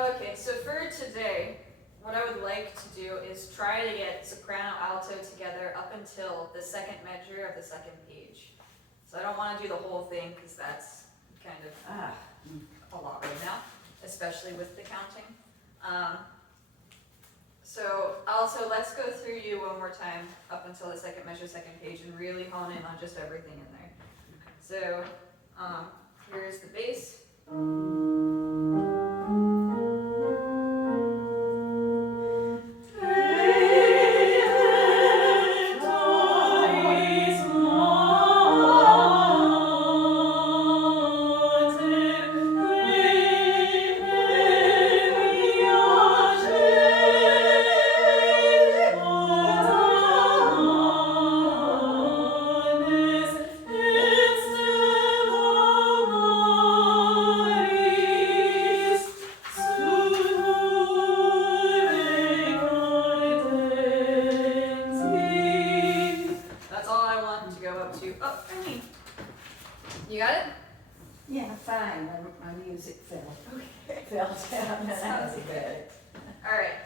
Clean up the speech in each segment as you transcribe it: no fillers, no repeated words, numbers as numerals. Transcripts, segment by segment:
Okay, so for today, what I would like to do is try to get soprano, alto together up until the second measure of the second page. So I don't want to do the whole thing because that's kind of a lot right now, especially with the counting. So alto, let's go through you one more time up until the second measure, second page, and really hone in on just everything in there. So here's the bass. You got it? Yeah, fine. My music fell. Okay. Fell down. Sounds good. All right.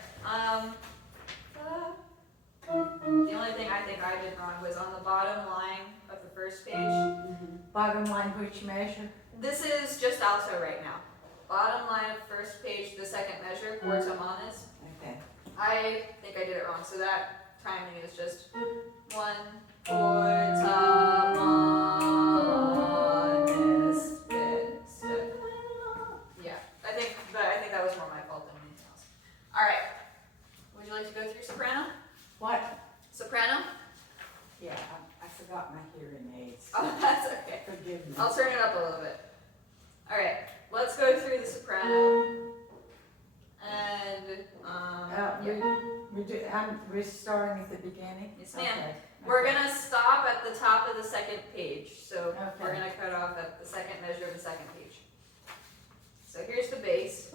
The only thing I think I did wrong was on the bottom line of the first page. Bottom line, which measure? This is just alto right now. Bottom line of first page, the second measure, quarto monas. Okay. I think I did it wrong, so that timing is just 1 quarto monas. Yeah, I think that was more my fault than anything else. All right. Would you like to go through soprano? What? Soprano? Yeah, I forgot my hearing aids. Oh, that's okay. Forgive me. I'll turn it up a little bit. All right, let's go through the soprano. And we're starting at the beginning. Yes, ma'am. Okay. We're gonna stop at the top of the second page. So we're Okay. gonna cut off at the second measure of the second page. So here's the bass.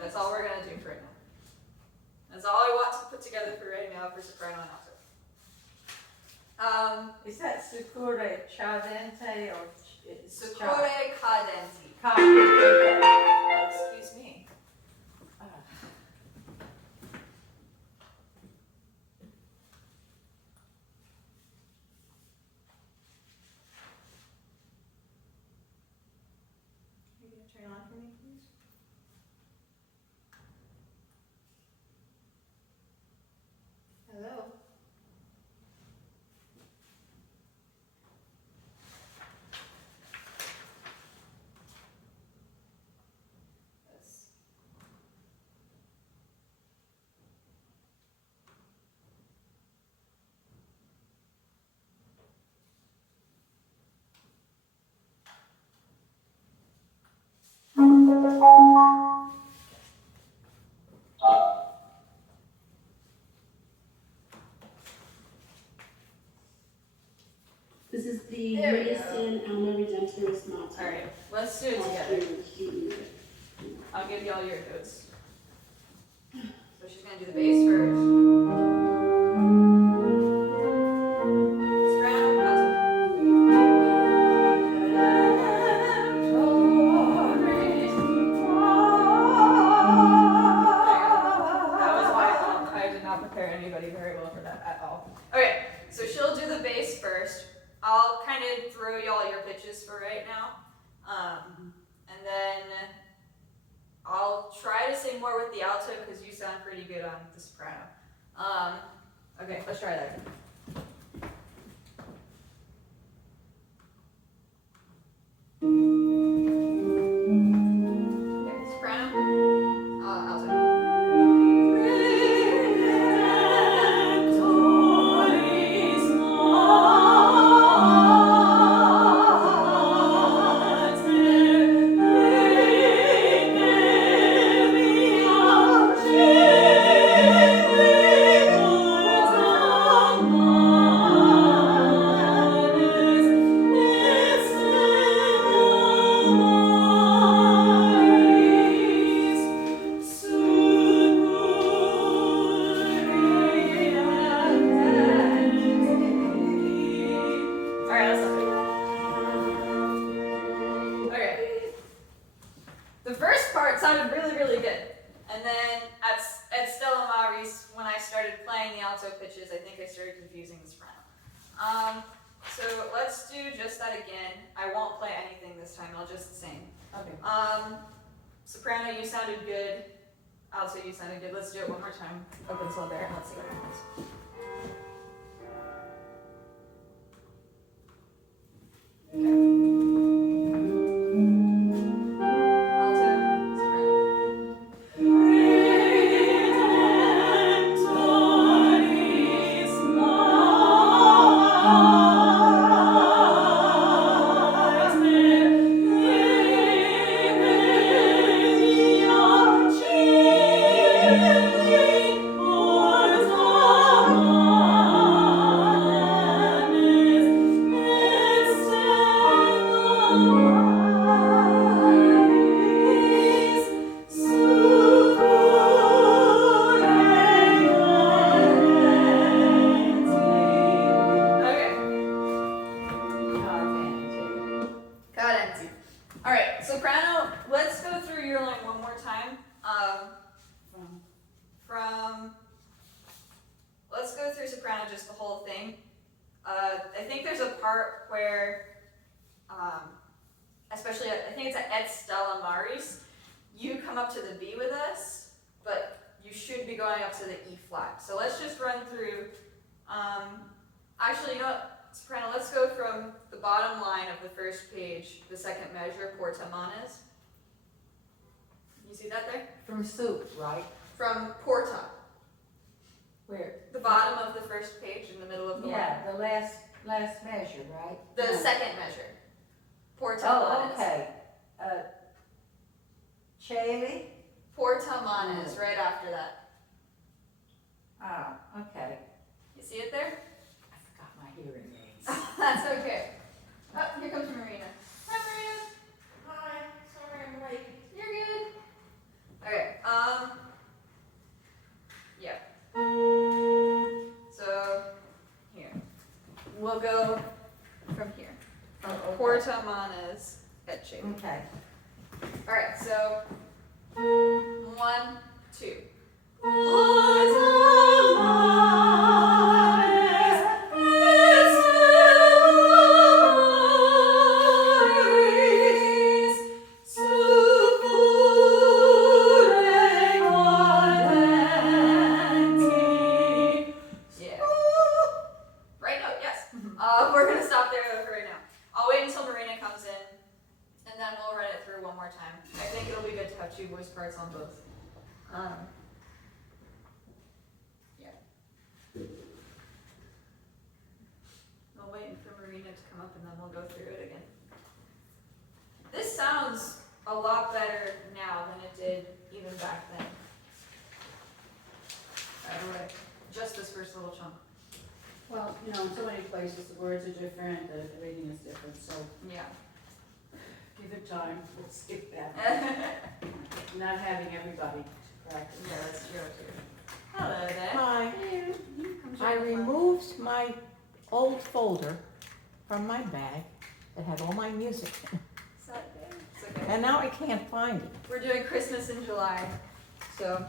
That's all we're gonna do for right now. That's all I want to put together for right now for soprano and alto. Is that Sucure Chadente or Sucure cadenti. Excuse me. Are you gonna turn on for me, please? Hello? That's This is the There we go. Unison Alma Redemptoris Motto. all right. Let's do it together. I'll give you all your notes. So she's gonna do the bass first. Soprano, alto. That was my fault. I did not prepare anybody very well for that at all. Okay, so she'll do the bass first. I'll kind of throw y'all your pitches for right now. And then I'll try to sing more with the alto because you sound pretty good on the soprano. Okay, let's try that. Okay, soprano, alto. Redemptoris when I started playing the alto pitches, I think I started confusing the soprano. So let's do just that again. I won't play anything this time, I'll just sing. Okay. Soprano, you sounded good. Alto, you sounded good. Let's do it one more time. Open slow there, and let's see what happens. Alright, soprano, let's go through your line one more time. Let's go through soprano, just the whole thing. I think there's a part where, especially, I think it's at Et Stella Maris, you come up to the B with us, but you should be going up to the E flat. So let's just run through, actually, you know what? Soprano, let's go from the bottom line of the first page, the second measure, porta manes. You see that there? From soup, right? From porta, Where? the bottom of the first page in the middle of the line. Yeah, the last measure, right? The No. second measure. Porta Oh, manes. okay. Cheli? Porta manes, right after that. Ah, okay. You see it there? I forgot my hearing aids. That's okay. Oh, here comes Marina. Hi, Marina. Hi. Sorry I'm late. You're good. Okay. Yeah. So here. We'll go from here. From okay. Porta manes et Cheli. Okay. All right. So 1, 2. We're gonna stop there for right now. I'll wait until Marina comes in, and then we'll run it through one more time. I think it'll be good to have two voice parts on both. Yeah. I'll wait for Marina to come up, and then we'll go through it again. This sounds a lot better now than it did even back then. Alright, just this first little chunk. Well, you know, in so many places, the words are different, the reading is different, so Yeah. give it time, let's skip that. Not having everybody to practice. Yeah, that's true too. Hello there. Hi, Come I join the club. removed my old folder from my bag that had all my music in it, Is that there? It's okay. and now I can't find it. We're doing Christmas in July, so.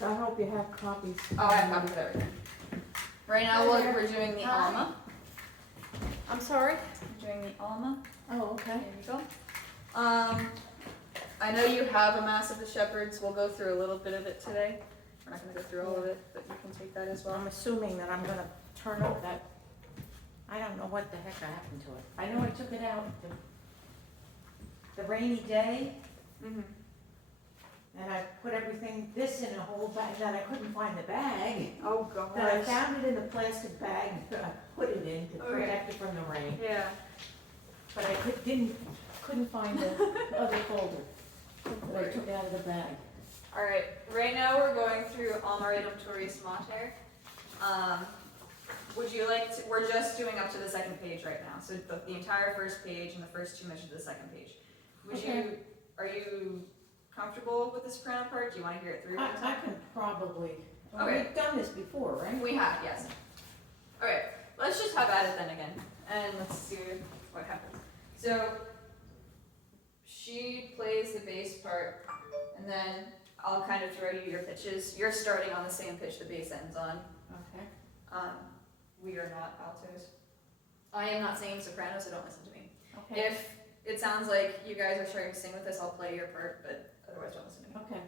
So I hope you have copies. Oh, I have copies of everything. Right now, we're doing the Alma. I'm sorry? We're doing the Alma. Oh, okay. There you go. I know you have a Mass of the Shepherds. We'll go through a little bit of it today. We're not going to go through all of it, but you can take that as well. I'm assuming that I'm gonna turn over that, I don't know what the heck happened to it. I know I took it out the rainy day, Mm-hmm. and I put everything, this in a whole bag, then I couldn't find the bag. Oh, gosh. Then I found it in the plastic bag, I put it in to Okay. protect it from the rain. Yeah. But I couldn't find the other folder that I took out of the bag. All right. Right now, we're going through Alma Redemptoris Mater. Would you like to? We're just doing up to the second page right now. So the entire first page and the first two measures of the second page. Would Okay. you? Are you comfortable with the soprano part? Do you want to hear it through? one I time? can probably, Okay. we've done this before, right? We have, yes. All right. Let's just have at it then again, and let's see what happens. So she plays the bass part, and then I'll kind of throw you your pitches. You're starting on the same pitch the bass ends on. Okay. We are not altos. I am not singing soprano, so don't listen to me. Okay. If it sounds like you guys are starting to sing with this, I'll play your part, but otherwise don't listen to me. Okay.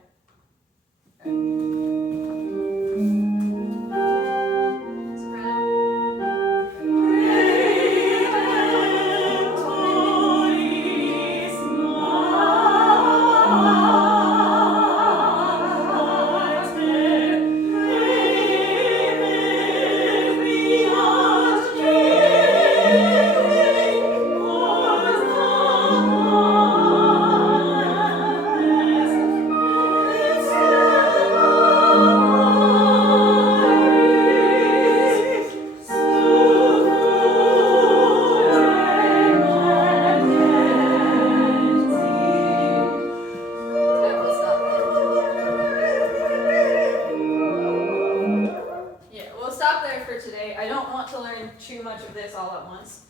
Too much of this all at once,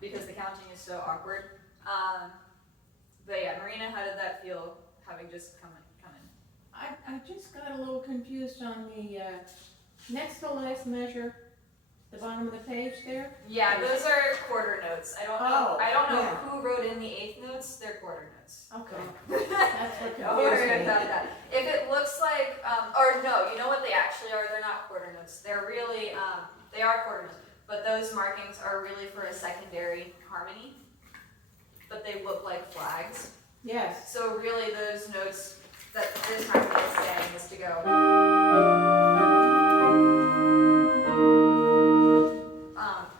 because the counting is so awkward. But yeah, Marina, how did that feel, having just come in? I just got a little confused on the, next to last measure, the bottom of the page there. Yeah, those are quarter notes. I don't know. Oh, I don't know yeah. who wrote in the eighth notes. They're quarter notes. Okay. That's what Don't worry confused me. about that. If it looks like, or no, you know what they actually are? They're not quarter notes. They're really, they are quarter notes. But those markings are really for a secondary harmony. But they look like flags. Yes. So really those notes that this harmony is saying is to go.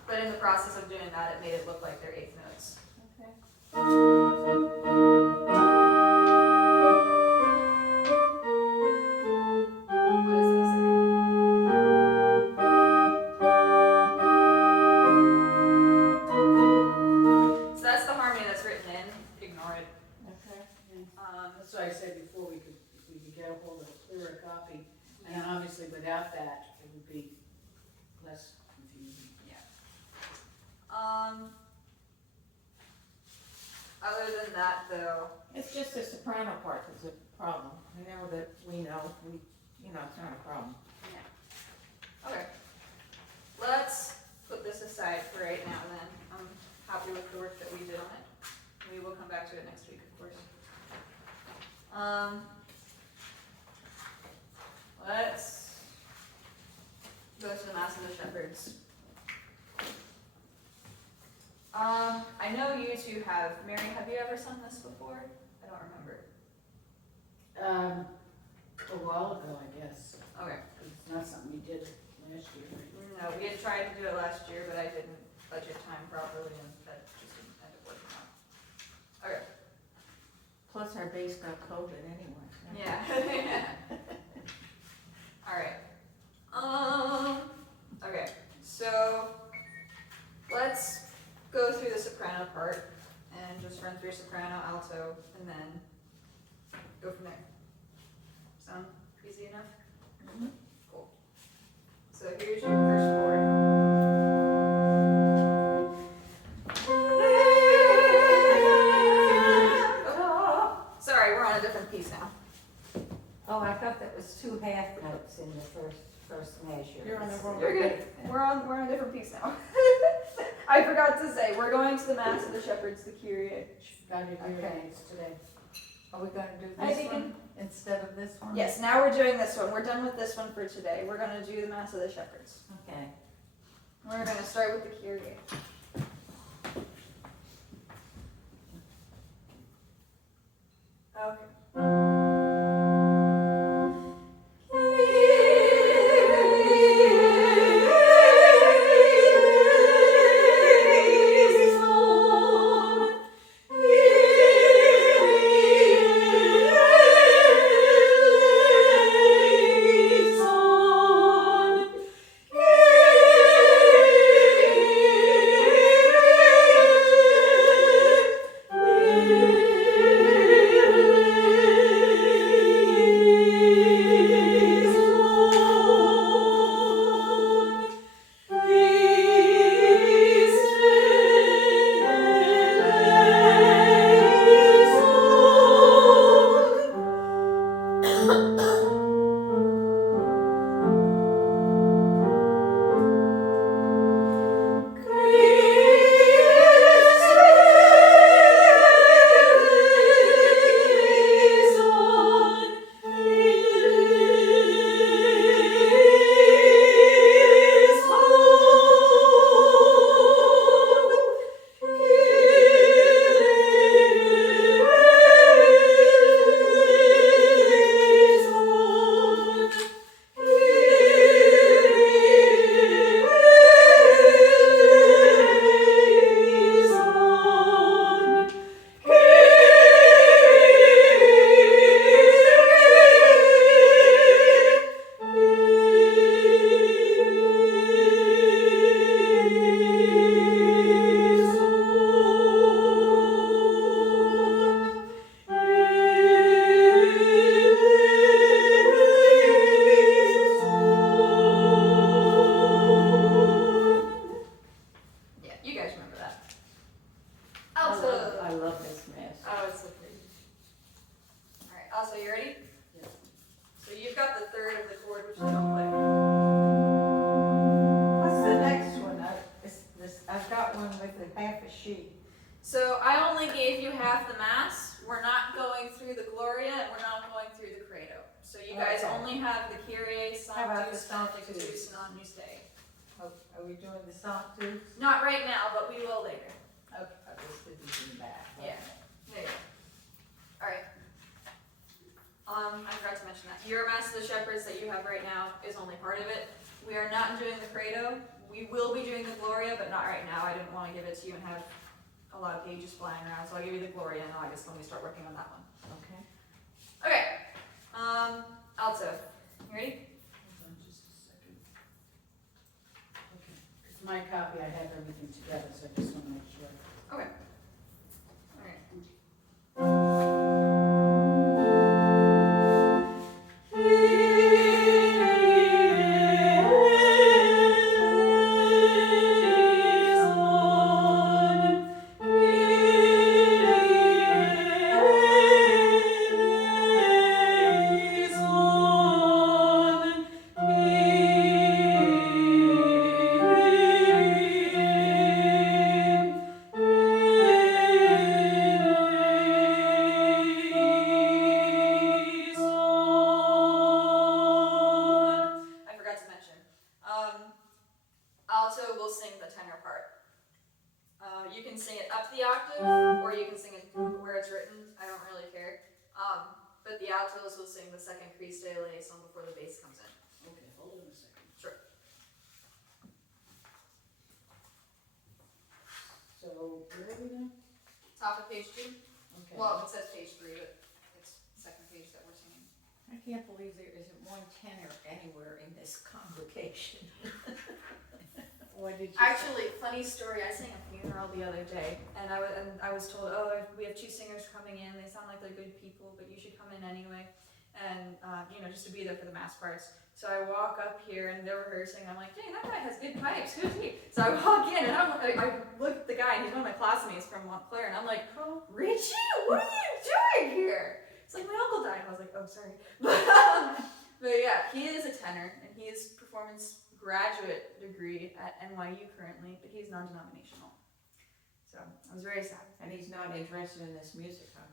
But in the process of doing that, it made it look like they're eighth notes. Okay. What is this? So that's the harmony that's written in. Ignore it. Okay. That's why I said before, if we could get a hold of a clearer copy, and then obviously without that, it would be less confusing. Other than that, though, It's just the soprano part that's a problem. I know that we know, it's not a problem. okay. Let's put this aside for right now. Then I'm happy with the work that we did on it. We will come back to it next week, of course. Let's go to the Mass of the Shepherds. I know you two have. Mary, have you ever sung this before? I don't remember. A while ago, I guess. Okay. It's not something we did last year. No, we had tried to do it last year, but I didn't budget time properly, and that just didn't end up working out. Okay. Plus our bass got COVID anyway. Yeah. All right. Okay. So let's go through the soprano part and just run through soprano, alto, and then go from there. Sound easy enough? Mhm. Cool. So here's your first chord. Oh, sorry, we're on a different piece now. Oh, I thought that was two half notes in the first measure. You're on the wrong You're good. We're on a different piece now. I forgot to say, we're going to the Mass of the Shepherds, the Kyrie. Got to do Okay. it today. Are we gonna do Hi, this Deacon. one instead of this one? Yes, now we're doing this one. We're done with this one for today. We're going to do the Mass of the Shepherds. Okay. We're going to start with the Kyrie. Okay. she? So I only gave you half the mass. We're not going through the Gloria and we're not going through the Credo. So you guys Okay. only have the Kyrie, How about the Sanctus, Sanctus? Benedictus, non Stay. Oh, are we doing the Sanctus? Not right now, but we will later. Okay, I just did these in back. Yeah. There you go. Alright. I forgot to mention that. Your Mass of the Shepherds that you have right now is only part of it. We are not doing the Credo. We will be doing the Gloria, but not right now. I didn't want to give it to you and have a lot of pages flying around, so I'll give you the Gloria in August when we start working on that one. Okay. Okay. Alto. You ready? Hold on just a second. Okay, 'cause my copy, I have everything together, so I just wanna make sure. Okay. Alright. I forgot to mention. Alto will sing the tenor part. You can sing it up the octave, or you can sing it where it's written. I don't really care. But the altos will sing the second Christe eleison before the bass comes in. Okay, hold on a second. Sure. So, where are we now? Top of page 2. Okay. Well, it says page 3, but it's the second page that we're singing. I can't believe there isn't one tenor anywhere in this congregation. What did you? Actually, funny story. I sang a funeral the other day, and I was told, oh, we have 2 singers coming in. They sound like they're good people, but you should come in anyway, and just to be there for the mass parts. So I walk up here, and they're rehearsing. And I'm like, dang, that guy has good pipes. Who's he? So I walk in, and I look at the guy, and he's one of my classmates from Montclair, and I'm like, oh, Richie, what are you doing here? It's like my uncle died. And I was like, oh, sorry. But yeah, he is a tenor, and he is performance graduate degree at NYU currently, but he's non-denominational. So I was very sad. And he's not interested in this music, huh?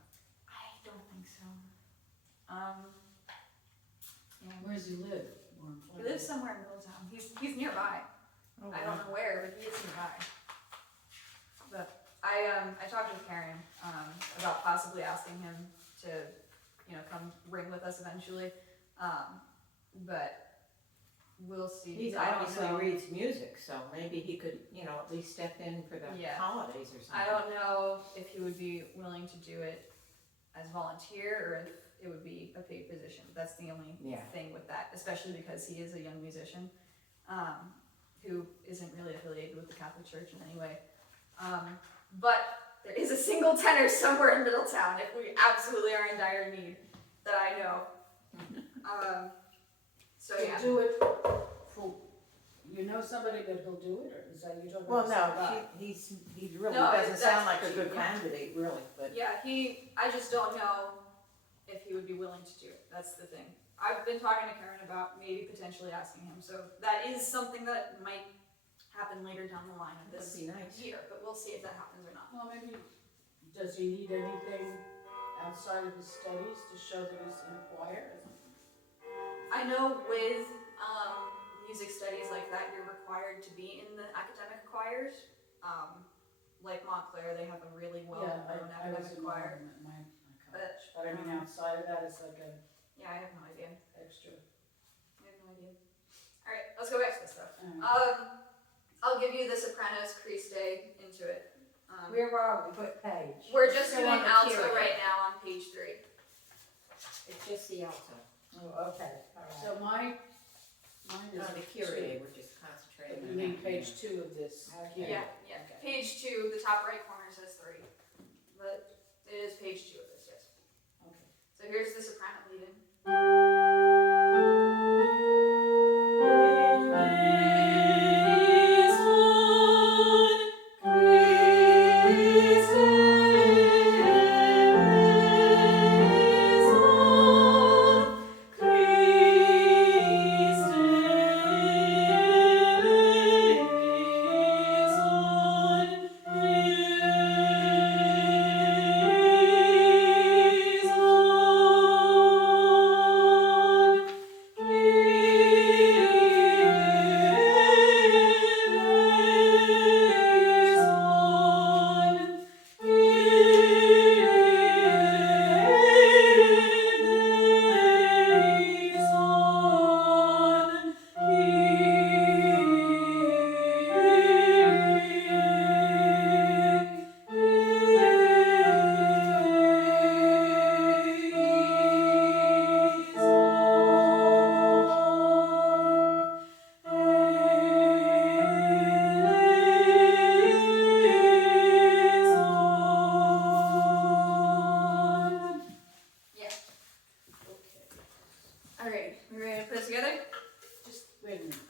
I don't think so. Yeah. Where does he live? He lives somewhere in Middletown. He's nearby. Oh, I don't know where, but he is nearby. But I talked with Karen about possibly asking him to come ring with us eventually. But we'll see. He I don't obviously know. reads music, so maybe he could, at least step in for the Yeah. holidays or something. I don't know if he would be willing to do it as volunteer or if it would be a paid position. That's the only thing with that, especially because he is a young musician who isn't really affiliated with the Catholic Church in any way. But there is a single tenor somewhere in Middletown if we absolutely are in dire need that I know. So yeah. Do it for, somebody that will do it, or is that you don't? Well, no, he really No, doesn't sound that's- like a good yeah. candidate, really, but. Yeah, I just don't know if he would be willing to do it. That's the thing. I've been talking to Karen about maybe potentially asking him, so that is something that might happen later down the line of this That'd be nice. year, but we'll see if that happens or not. Well, maybe, does he need anything outside of his studies to show that he's in a choir? I know with music studies like that, you're required to be in the academic choirs. Like Montclair, they have a really well-known I was academic in choir. my college, but I mean, outside of that, it's like a Yeah, I have no idea. extra. I have no idea. All right, let's go back to this stuff. I'll give you the Sopranos Christe into it. Where are we? What page? We're just Still doing on the alto Kyrie. right now on page 3. It's just the alto. Oh, okay, all right. So mine is. No, the Kyrie, we're just concentrating But on you that. need page 2 of this. Okay. Yeah. Okay. Page 2, the top right corner says 3. But it is page 2 of this, yes. Okay. So here's the soprano lead in.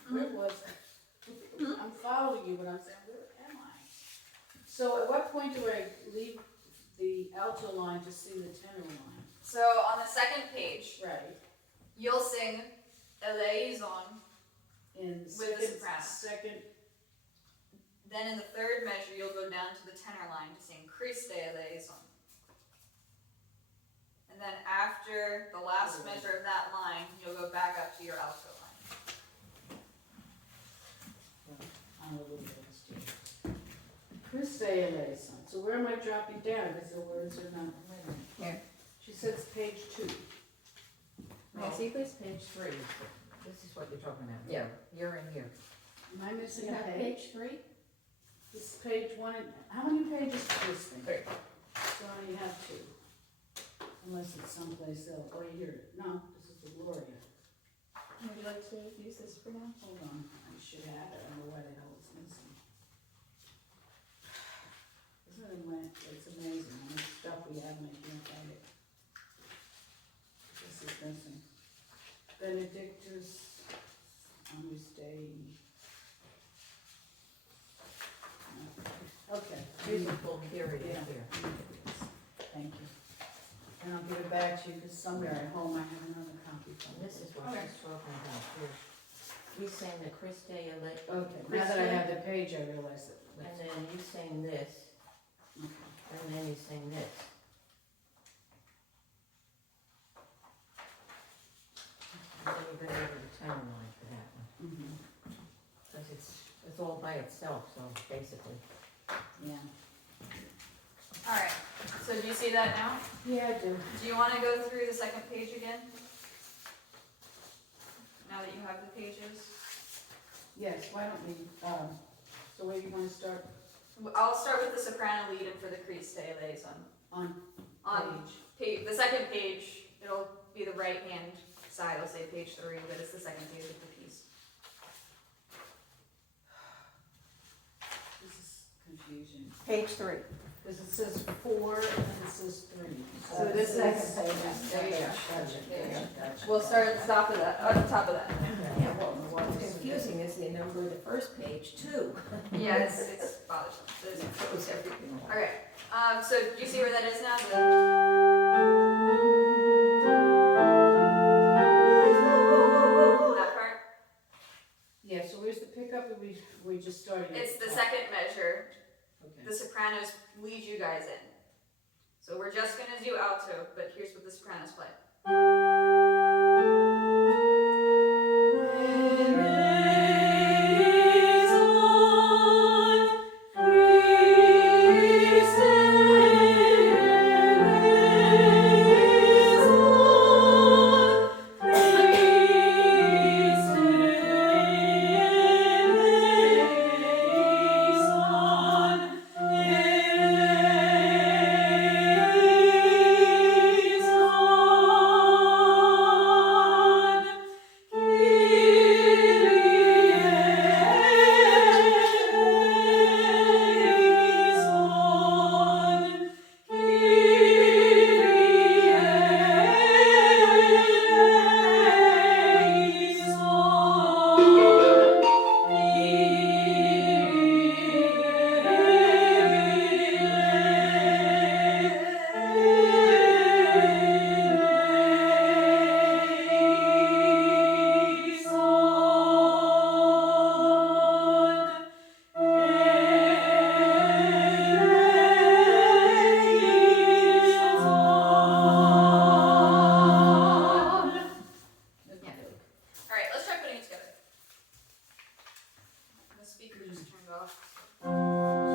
where was I? I'm following you, but I'm saying, where am I? So at what point do I leave the alto line to sing the tenor line? So on the second page, Right. you'll sing a liaison. In With the second, soprano. second, Then in the third measure, you'll go down to the tenor line to sing Christe liaison. And then after the last measure of that line, you'll go back up to your alto line. I'm a little bit lost. Christe eleison. So where am I dropping down? Because the words are not. Wait a minute. Here. She says page 2. Now, see this page 3, this is what you're talking about. Yeah. You're in here. Am I missing You a have page? page 3? This is page 1. How many pages is this thing? 3. So I only have 2. Unless it's someplace else. Oh, here. No, this is the Gloria. Would you like to use this for now? Hold on. I should have it. I don't know why the hell it's missing. Isn't it it's amazing how much stuff we have and I can't find it. This is missing. Benedictus Agnus Dei. Okay. Here's a full period Yeah. here. Thank you. And I'll give it back to you because somewhere at home I have another copy from And this is what Okay. she's talking about here. We sang the Christe Ele, Okay, now that I have the page, I realize that. and then you sang this, Okay. and then you sang this. And then you go over the tenor line for that one, Mhm. because it's all by itself, so basically. Yeah. Alright, so do you see that now? Yeah, I do. Do you want to go through the second page again? Now that you have the pages? Yes, why don't we, so where do you want to start? I'll start with the soprano lead and for the Christe liaison. On On page. the second page, it'll be the right hand side, it'll say page 3, but it's the second page of the piece. This is confusing. Page 3. Because it says 4 and then it says 3. So this is- There you go. Gotcha, gotcha, gotcha. We'll start at the top of that, at the top of that. Yeah, well, what's confusing is the number of the first page, too. Yeah, it's bothersome. It throws everything off. Okay, so do you see where that is now? That part? Yeah, so where's the pickup? We just started. at It's the top. second measure. Okay. The sopranos lead you guys in. So we're just gonna do alto, but here's what the sopranos play. Alright, let's try putting it together. The speaker just turned off.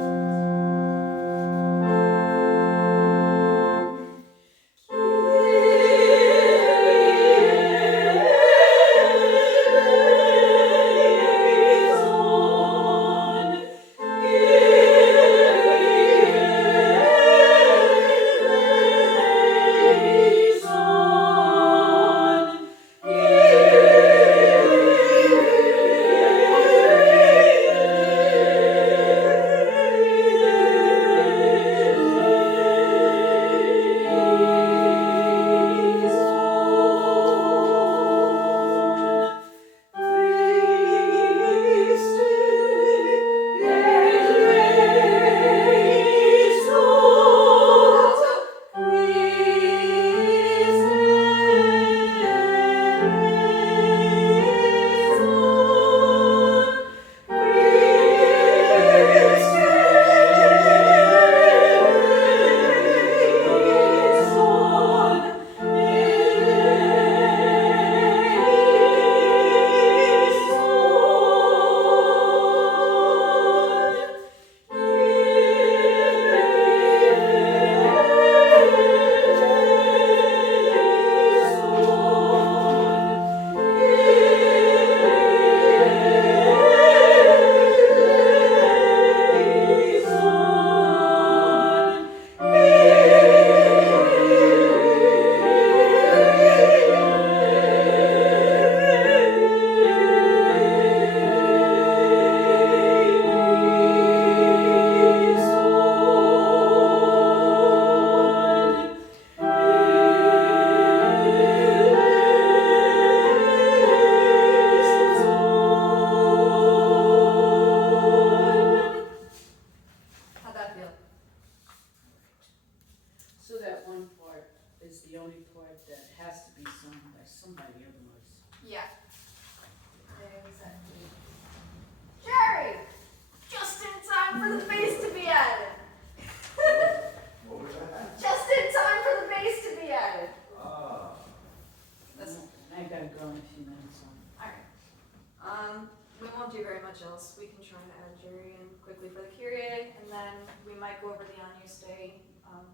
won't do very much else. We can try to add Jerry in quickly for the Kyrie, and then we might go over the Agnus Dei.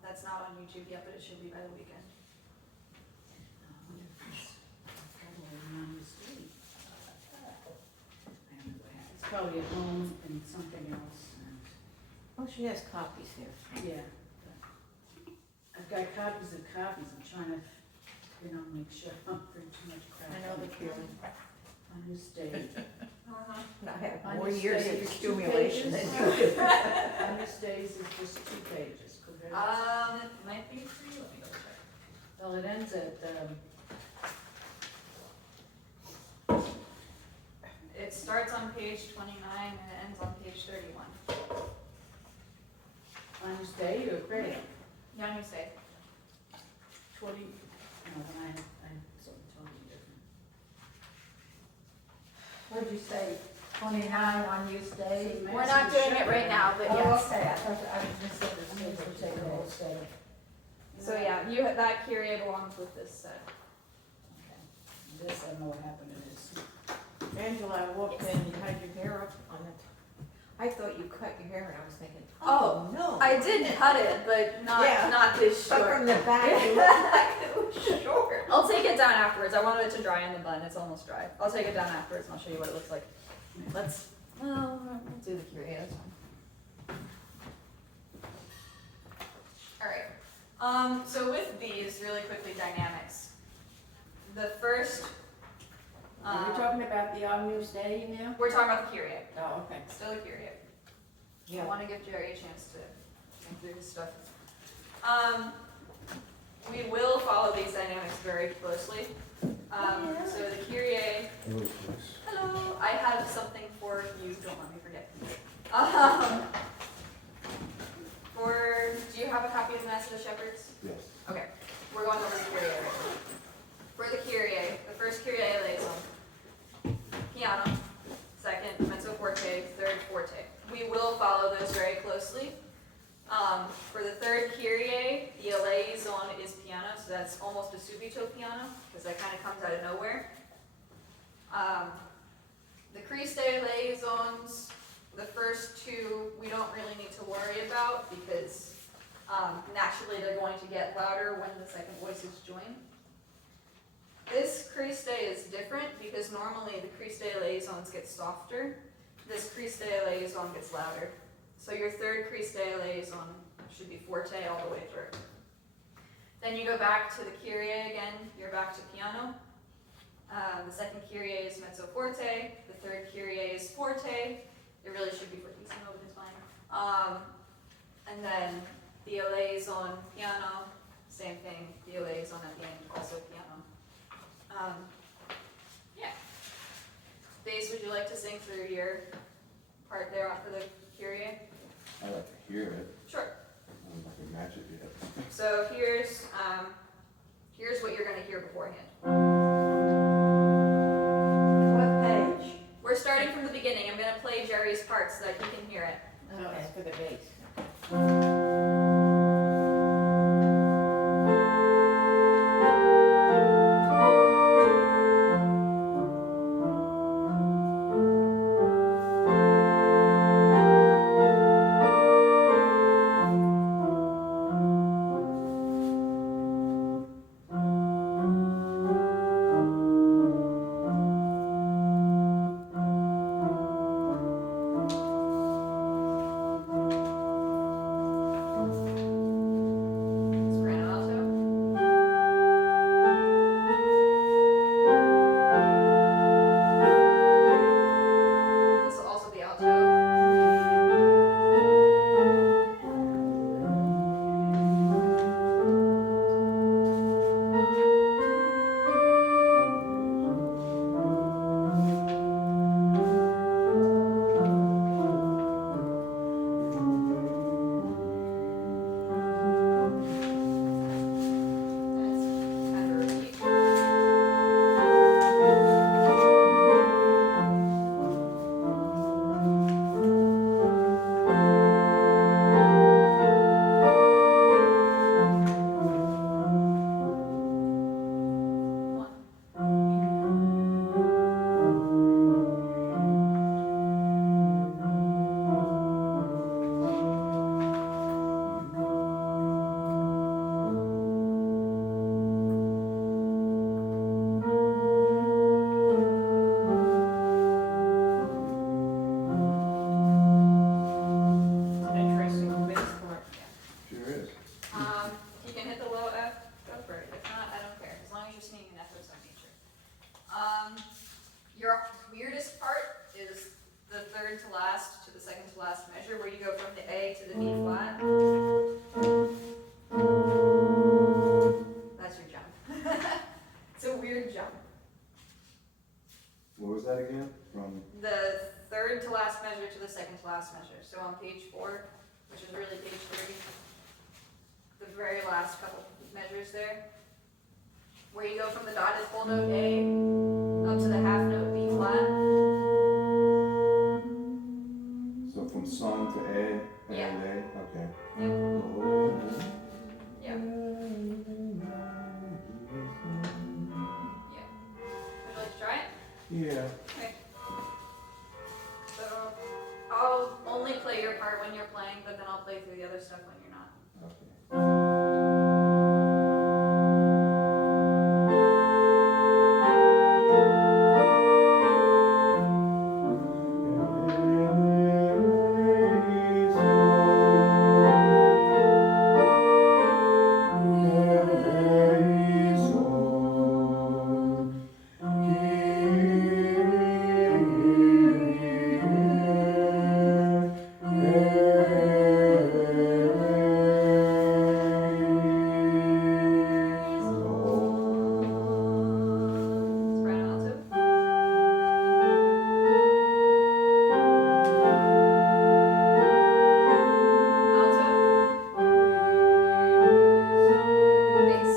That's not on YouTube yet, but it should be by the weekend. I wonder if it's probably on the street. I don't know what happened. It's probably at home and something else, and, Oh, she has copies here. yeah. but I've got copies of copies, I'm trying to, make sure I don't bring too much crap. I know the feeling. On this day. I have On more this years day of is 2 accumulation than pages. you do. On this days is just 2 pages, correct? It might be 3. Let me double check. Well, it ends at, It starts on page 29 and it ends on page 31. on this day or grade? Agnus Dei. 20, no, then I have something totally different. What'd you say, 29 on use day? See, We're not doing it right now, but Oh, yes. okay, I thought, I was misunderstood, we're taking the whole day. So yeah, that Kyrie belongs with this set. Okay. This, I don't know what happened to this. Angela, I walked in, you had your hair up on it. I thought you cut your hair and I was thinking, Oh, no. I did cut it, but Yeah. not this But short. from the back, you look like it was short. I'll take it down afterwards. I wanted it to dry in the bun. It's almost dry. I'll take it down afterwards and I'll show you what it looks like. We'll do the Kyrie. That's fine. All right. So with these, really quickly, dynamics. The first, Are we talking about the Agnus Dei now? we're talking about the Kyrie. Oh, okay. Still a Kyrie. Yeah. I want to give Jerry a chance to think through his stuff. We will follow these dynamics very closely. So the Kyrie. Hello. I have something for you. Don't let me forget. Do you have a copy of the Mass of the Shepherds? Yes. Okay. We're going over the Kyrie right now. For the Kyrie, the first Kyrie lays on piano, second mezzo forte, third forte. We will follow those very closely. For the third Kyrie, the liaison is piano, so that's almost a subito piano, because that kind of comes out of nowhere. The Christe liaisons, the first two, we don't really need to worry about, because naturally they're going to get louder when the second voices join. This Christe is different, because normally the Christe liaisons get softer. This Christe liaison gets louder. So your third Christe liaison should be forte all the way through. Then you go back to the Kyrie again, you're back to piano. The second Kyrie is mezzo forte, the third Kyrie is forte. It really should be fortissimo, but it's fine. And then the liaison piano, same thing, the liaison at the end, also piano. Yeah. Bass, would you like to sing through your part there for the Kyrie? I like to hear it. Sure. I don't like to match it yet. So here's what you're going to hear beforehand. What page? We're starting from the beginning. I'm going to play Jerry's part so that you can hear it. No, it's for the bass. third to last to the second to last measure, where you go from the A to the B flat. That's your jump. It's a weird jump. What was that again? From, The third to last measure to the second to last measure. So on page 4, which is really page 30, the very last couple measures there, where you go from the dotted full note A up to the half note B flat. so from song to A, Yeah. and A, okay. Yeah. Oh. Yeah. Yeah. Would you like to try it? Yeah. Okay. So I'll only play your part when you're playing, but then I'll play through the other stuff when you're not. Okay. Soprano, alto. Alto. Bass.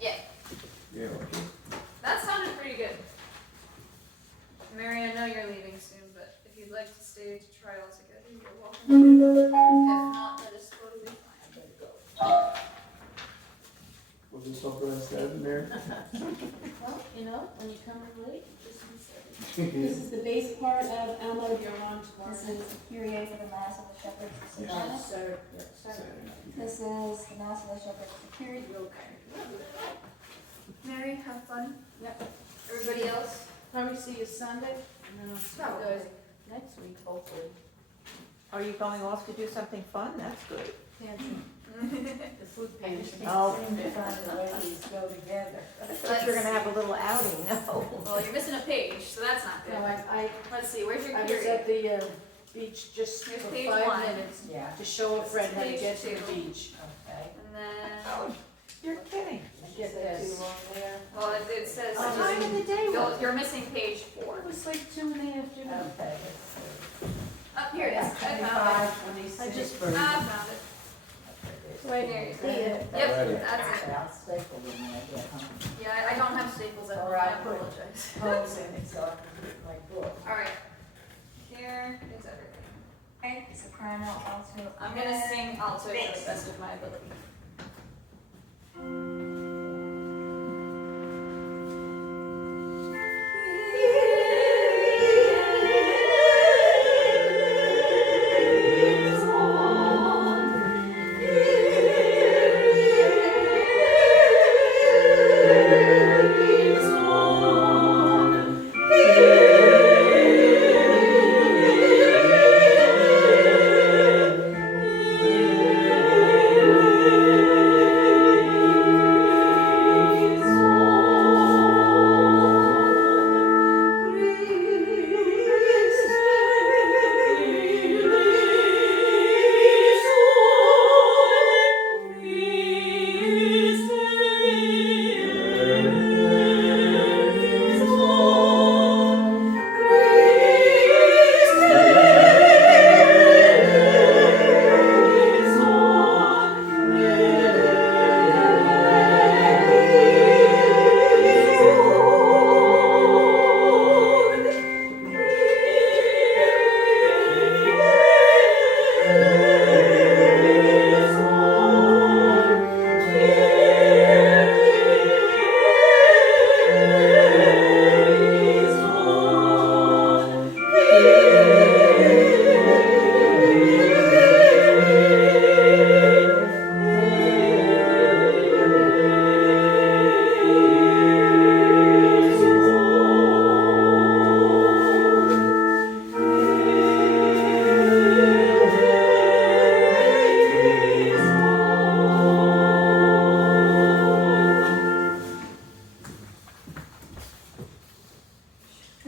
Yeah. Yeah, okay. That sounded pretty good. Mary, I know you're leaving soon, but if you'd like to stay to try all together, you're welcome. If not, that is totally fine. Was there something I said, Mary? Well, you know, when you come in late, just be safe. This is the bass part of Alma. You're on tomorrow. This is the Kyrie for the Mass of the Shepherds of Yeah. Savannah. Saturday, yeah, Saturday. This is the Mass of the Shepherds of Kyrie. Mary, have fun. Yep. Everybody else? Probably see you Sunday, and then I'll see you guys next week, hopefully. Are you going off to do something fun? That's good. The food pantry. Oh. Seem to find the ways go together. I thought you were gonna have a little outing, no. Well, you're missing a page, so that's not No, good. Let's see, where's your I was period? at the beach just Here's for page 5 1. minutes Yeah, to show a friend how to Page get to the 2. beach. okay. And then, You're kidding. Get this. there. well, it says, What time of the day was it? you're missing page 4. It was like 2 in the afternoon. Okay, let's see. Up here it is. I found it. 25, 26. I just I found it. Wait, Here you go. see it. Yep, Ready. that's it. Okay, I'll staple them when I get home. Yeah, I don't have staples at home, I apologize. Close in it so I can get my book. Alright, here is everything. Okay, soprano, alto. I'm gonna sing alto to the Bass. best of my ability.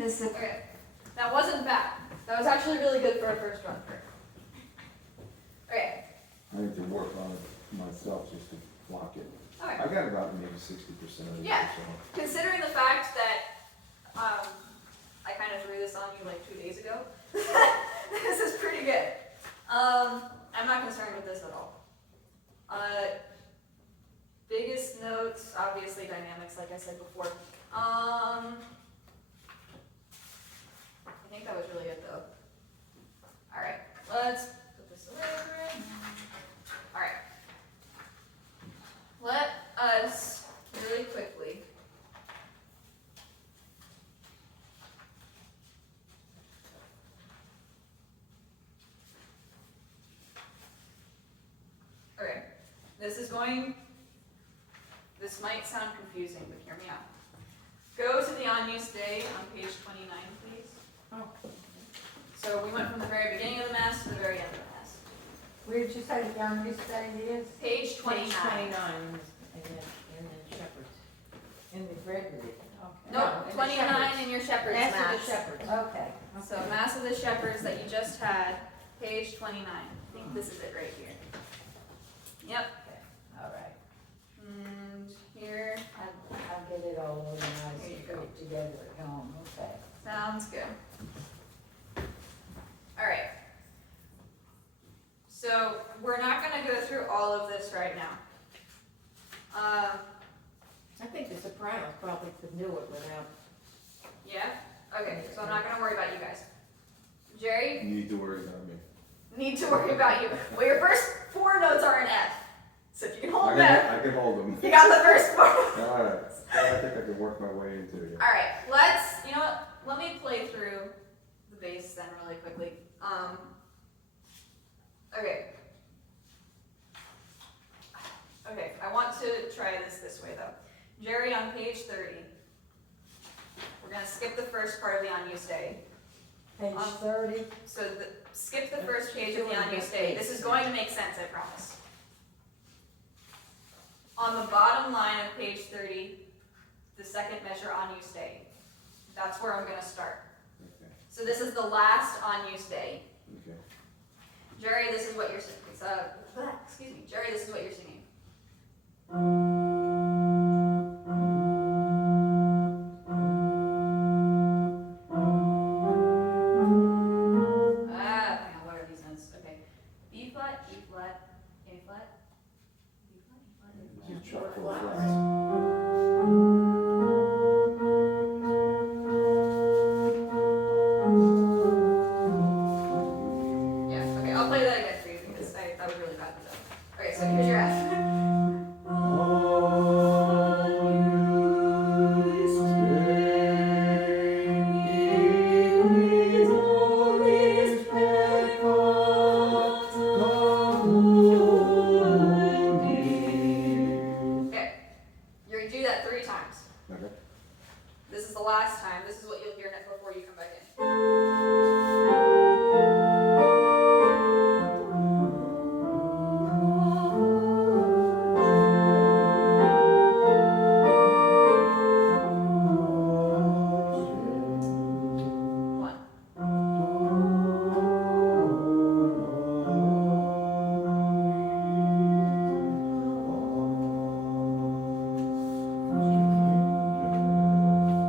This is Okay, that wasn't bad. That was actually really good for a first run through. Okay, I need to work on it myself just to block it. okay. I got about maybe 60% of it. Yeah. So. Considering the fact that I kind of threw this on you like 2 days ago, this is pretty good. I'm not concerned with this at all. Biggest notes, obviously dynamics, like I said before. I think that was really good though. All right, let's put this away for right now. All right. Let us really quickly okay. This might sound confusing, but hear me out. Go to the on-use day on page 29, please. Oh. So we went from the very beginning of the mass to the very end of the mass. Where'd you say the youngest day is? Page 29. Page 29, and then shepherds. In the Gregory. No, No, in the 29 shepherds. in your shepherds Mass mass. of the shepherds. Okay. So Mass of the Shepherds that you just had, page 29. I think this is it right here. Yep. All right. And here, I'll get it all organized Here you and go. put it together at home, okay? sounds good. All right. So we're not going to go through all of this right now. I think the Sopranos probably could do it without. Yeah? Okay, so I'm not going to worry about you guys. Jerry, You need to worry about me. need to worry about you. Well, your first 4 notes are an F. So if you can hold I them, can hold them. you got the first 4. All right. I think I can work my way into it. All right, let's, you know what, let me play through the bass then really quickly. Okay. Okay, I want to try this way though. Jerry, on page 30, we're gonna skip the first part of the on-use day. Page 30. So skip the first page of the on-use day. This is going to make sense, I promise. On the bottom line of page 30, the second measure on-use day. That's where I'm gonna start. Okay. So this is the last on-use day. Okay. Jerry, this is what you're singing. Excuse me. Jerry, this is what you're singing. Hang on, what are these notes? Okay. B flat, E flat, A flat, B flat, E flat, A flat. Just chart full of flats. Yeah, okay, I'll play that again for you because that was really bad. Okay, so here's your F. Okay, you're gonna do that 3 times. Okay. This is the last time. This is what you'll hear before you come back in. One.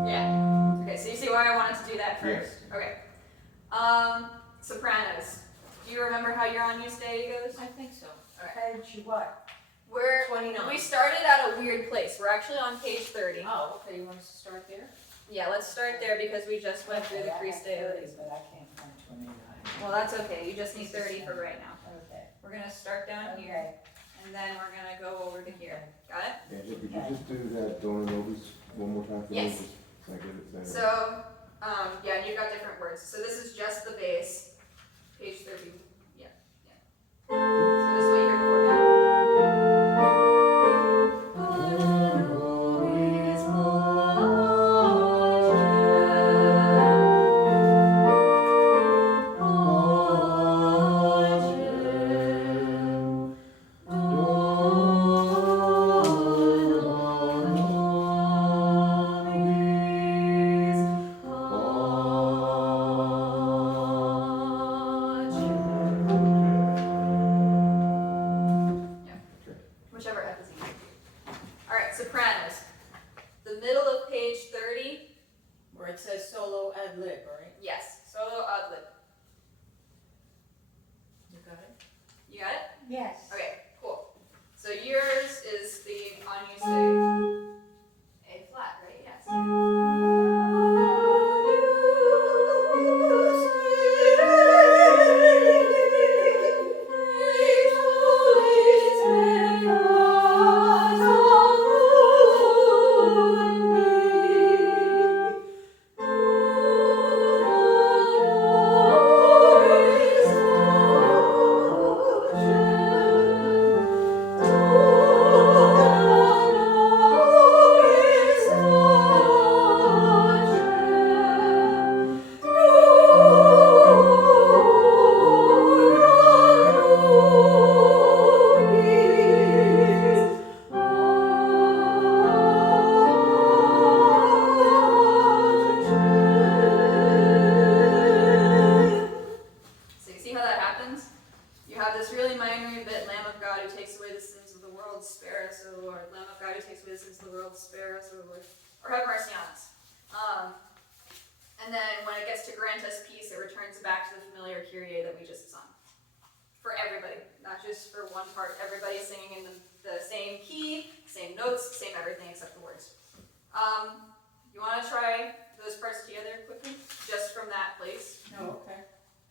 Yeah. Okay, so you see why I wanted to do that first? Okay. Sopranos. Do you remember how your on-use day goes? I think so. Page what? We're 29. We started at a weird place. We're actually on page 30. Oh, okay, you want us to start there? Yeah, let's start there because we just went through the Okay, I crease have day. 30, but I can't find 29. Well, that's okay. You just need 30 for right now. Okay. We're gonna start down here, and then we're gonna go over to here. Got it? Angela, could you just do that Dona Nobis one more time for me? Yes. Just so I get it there. So, yeah, and you've got different words. So this is just the bass. Page 30. Yeah, yeah. So this is what you heard before. it says solo ad lib, right? Yes, solo ad lib. You got it? You got it? Yes. Okay, cool. So yours is the unused A flat, right? Yes. So you see how that happens? You have this really minor bit, Lamb of God who takes away the sins of the world, spare us, O Lord. Lamb of God who takes away the sins of the world, spare us, O Lord. Or have mercy on us. And then when it gets to grant us peace, it returns back to the familiar Kyrie that we just sung. For everybody, not just for one part. Everybody's singing in the same key, same notes, same everything except the words. You want to try those parts together quickly? Just from that place. No, okay.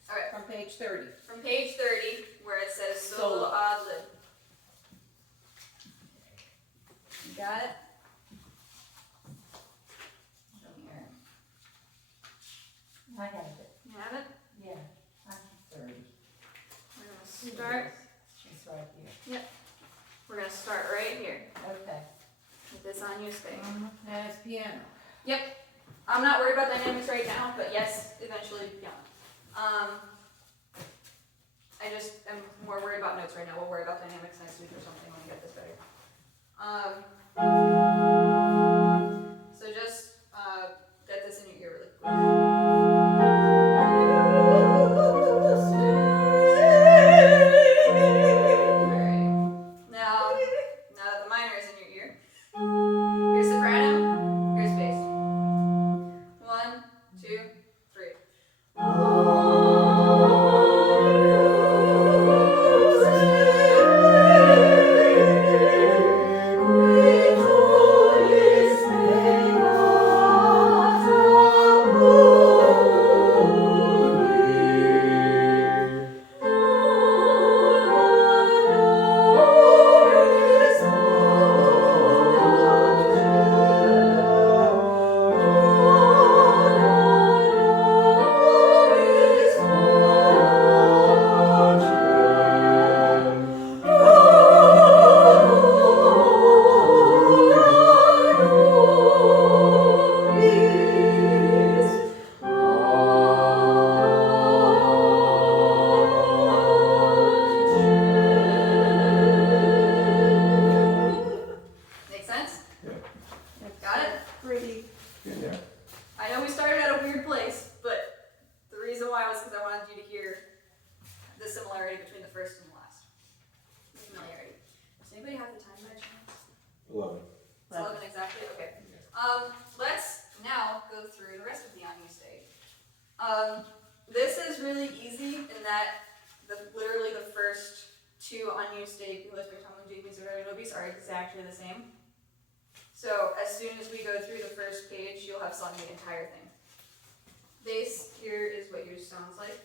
Alright. From page 30. From page 30, where it says Solo. solo ad lib. You got it? Here. I have it, You have it? yeah, I'm 30. We're gonna start. It's right here. We're gonna start right here Okay. with this unused thing. And it's piano. I'm not worried about dynamics right now, but yes, eventually piano. I just am more worried about notes right now. We'll worry about dynamics next week or something when we get this better. So just get this in your ear really quick. Alright. Now that the minor is in your ear, here's soprano, here's bass. 1, 2, 3. Make sense? Got it? Pretty. Get there. I know we started at a weird place, but the reason why was because I wanted you to hear the similarity between the first and the last. The familiarity. Does anybody have the time by chance? 11. It's 11 exactly? Okay. Let's now go through the rest of the unused stage. This is really easy in that literally the first two unused stage, are exactly the same. So as soon as we go through the first page, you'll have sung the entire thing. Bass here is what yours sounds like.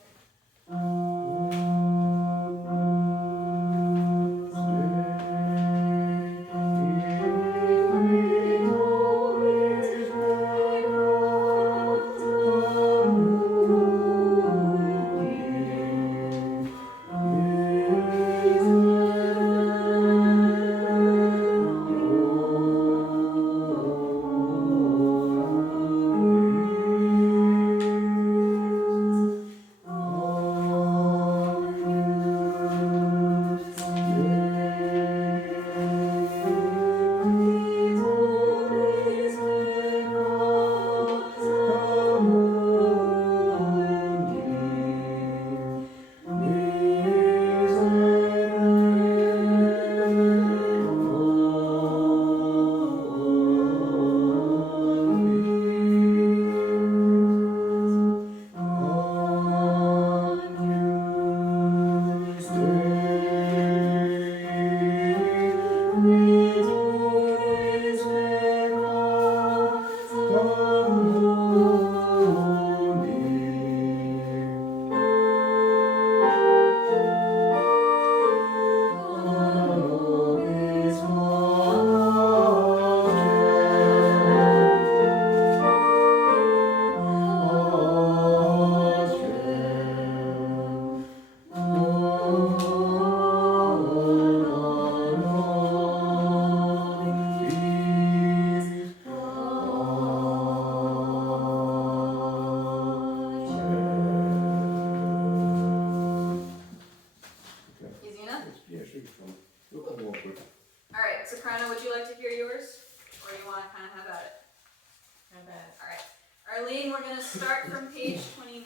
Arlene, we're gonna start from page 29.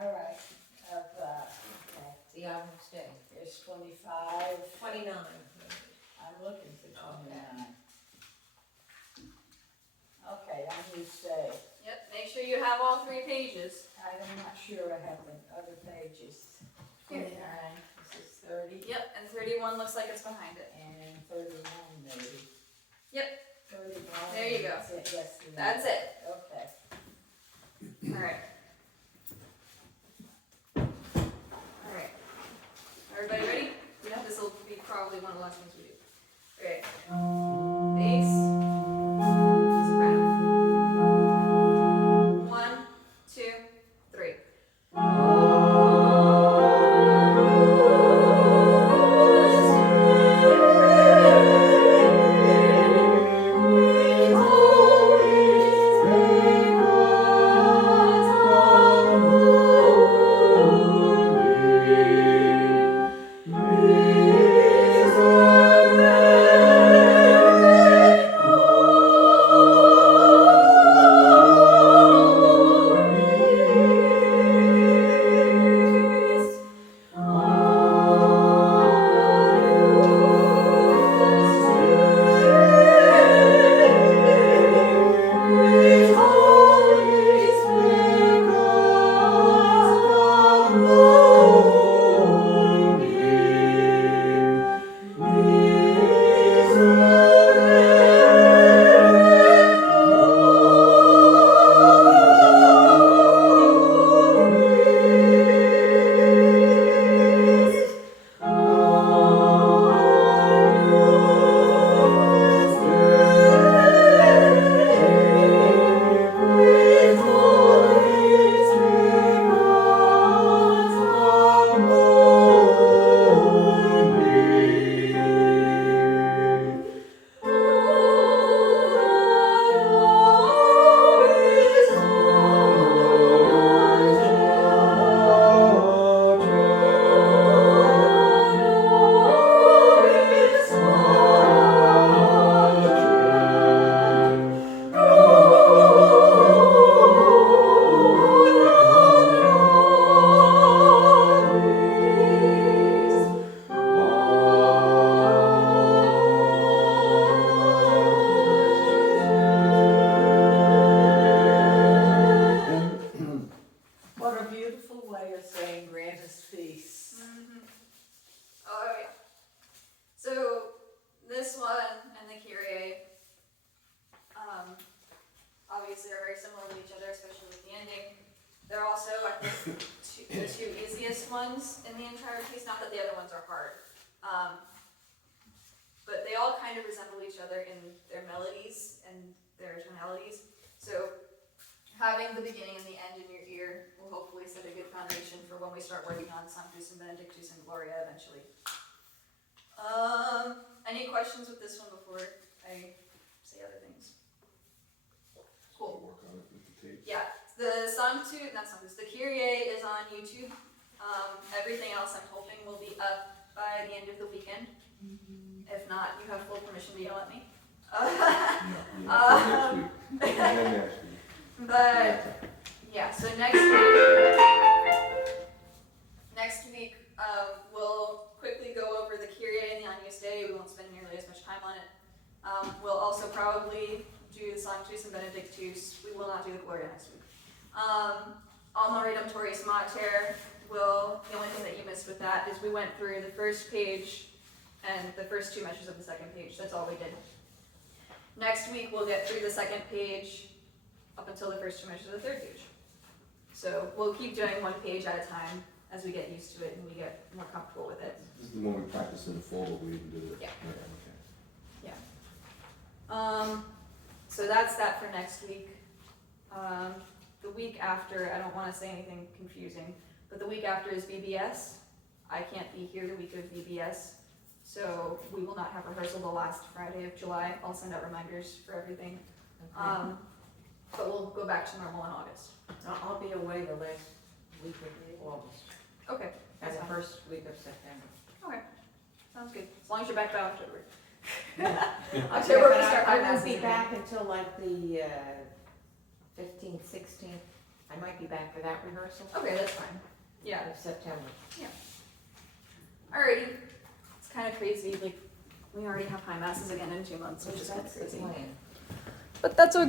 All right, okay, The Almost Day. here's 25. 29. I'm looking for 29. Okay, I'm new say. Yep, make sure you have all 3 pages. I'm not sure I have the other pages. Here. 29, this is 30, Yep, and 31 looks like it's behind it. and 31 maybe. Yep. 31. There you go. That's it, yes. it is. That's it. Okay. Alright. Alright. Everybody ready? Yep. This will be probably one of the last things we do. Okay. Bass. Soprano. 1, 2, 3. What a beautiful way of saying grant us peace. Oh yeah. So this one and the Kyrie, obviously are very similar to each other, especially with the ending. They're also, I think, the 2 easiest ones in the entire piece. Not that the other ones are hard, but they all kind of resemble each other in their melodies and their tonalities. So having the beginning and the end in your ear will hopefully set a good foundation for when we start working on Sanctus and Benedictus and Gloria eventually. Any questions with this one before I say other things? Cool. Work on it with the tape. Yeah, the the Kyrie is on YouTube. Everything else I'm hoping will be up by the end of the weekend. If not, you have full permission to yell at me. Next week. And then next week. But yeah, so next week we'll quickly go over the Kyrie and the Agnus Dei. We won't spend nearly as much time on it. We'll also probably do the Sanctus and Benedictus. We will not do the Gloria next week. Alma Redemptoris Mater the only thing that you missed with that is we went through the first page and the first 2 measures of the second page. That's all we did. Next week we'll get through the second page up until the first 2 measures of the third page. So we'll keep doing 1 page at a time as we get used to it and we get more comfortable with it. This is the one we practiced in the fall, but we didn't do it. Yeah. Okay. So that's that for next week. The week after, I don't want to say anything confusing, but the week after is BBS. I can't be here the week of BBS, so we will not have rehearsal the last Friday of July. I'll send out reminders for everything. But we'll go back to normal in August. I'll be away the last week of August, Okay, and that's the fine. first week of September. Okay, sounds good. As long as you're back by October. Yeah, October we but start I high won't masses be again. back until like the 15th, 16th. I might be back for that rehearsal Okay, that's fine. Yeah. of September. Alrighty. It's kind of crazy. Like, we already have high masses again in 2 months, which is kind of That's the crazy. plan. But that's okay.